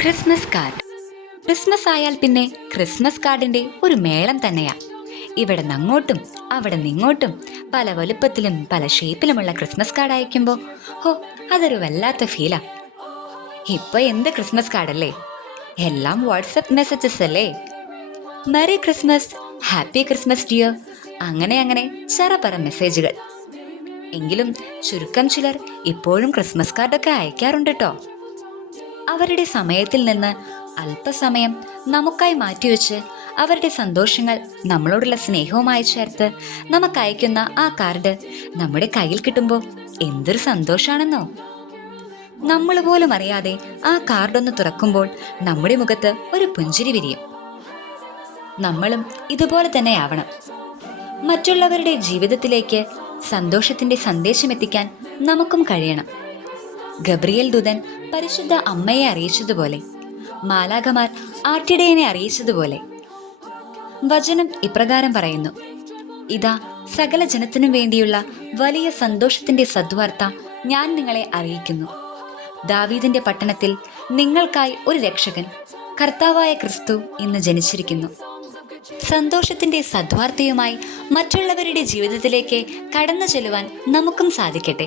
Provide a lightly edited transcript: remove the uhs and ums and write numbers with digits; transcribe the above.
Christmas card. Christmas ആയാൽ പിന്നെ Christmas കാർഡിന്റെ ഒരു മേളം തന്നെയാ. ഇവിടെ നിന്നങ്ങോട്ടും അവിടെ നിന്നിങ്ങോട്ടും പല വലുപ്പത്തിലും പല ഷേപ്പിലുമുള്ള ക്രിസ്മസ് കാർഡ് അയക്കുമ്പോൾ ഹോ, അതൊരു വല്ലാത്ത ഫീലാ. ഇപ്പൊ എന്ത് ക്രിസ്മസ് കാർഡല്ലേ, എല്ലാം വാട്സപ്പ് മെസ്സേജസ് അല്ലേ. Merry Christmas, happy Christmas dear, അങ്ങനെ അങ്ങനെ ചറപറ മെസ്സേജുകൾ. എങ്കിലും ചുരുക്കം ചിലർ ഇപ്പോഴും ക്രിസ്മസ് കാർഡൊക്കെ അയക്കാറുണ്ട് കേട്ടോ. അവരുടെ സമയത്തിൽ നിന്ന് അല്പസമയം നമുക്കായി മാറ്റിവെച്ച് അവരുടെ സന്തോഷങ്ങൾ നമ്മളോടുള്ള സ്നേഹവുമായി ചേർത്ത് നമുക്ക് അയക്കുന്ന ആ കാർഡ് നമ്മുടെ കയ്യിൽ കിട്ടുമ്പോൾ എന്തൊരു സന്തോഷാണെന്നോ. നമ്മൾ പോലും അറിയാതെ ആ കാർഡൊന്ന് തുറക്കുമ്പോൾ നമ്മുടെ മുഖത്ത് ഒരു പുഞ്ചിരി വിരിയും. നമ്മളും ഇതുപോലെ തന്നെ ആവണം. മറ്റുള്ളവരുടെ ജീവിതത്തിലേക്ക് സന്തോഷത്തിന്റെ സന്ദേശം എത്തിക്കാൻ നമുക്കും കഴിയണം. ഗബ്രിയേൽ ദൂതൻ പരിശുദ്ധ അമ്മയെ അറിയിച്ചതുപോലെ, മാലാഖമാർ ആട്ടിടയനെ അറിയിച്ചതുപോലെ, വചനം ഇപ്രകാരം പറയുന്നു: ഇതാ, സകല ജനത്തിനും വേണ്ടിയുള്ള വലിയ സന്തോഷത്തിന്റെ സദ്വാർത്ത ഞാൻ നിങ്ങളെ അറിയിക്കുന്നു. ദാവീദിന്റെ പട്ടണത്തിൽ നിങ്ങൾക്കായി ഒരു രക്ഷകൻ, കർത്താവായ ക്രിസ്തു ഇന്ന് ജനിച്ചിരിക്കുന്നു. സന്തോഷത്തിന്റെ സദ്വാർത്തയുമായി മറ്റുള്ളവരുടെ ജീവിതത്തിലേക്ക് കടന്നു ചെല്ലുവാൻ നമുക്കും സാധിക്കട്ടെ.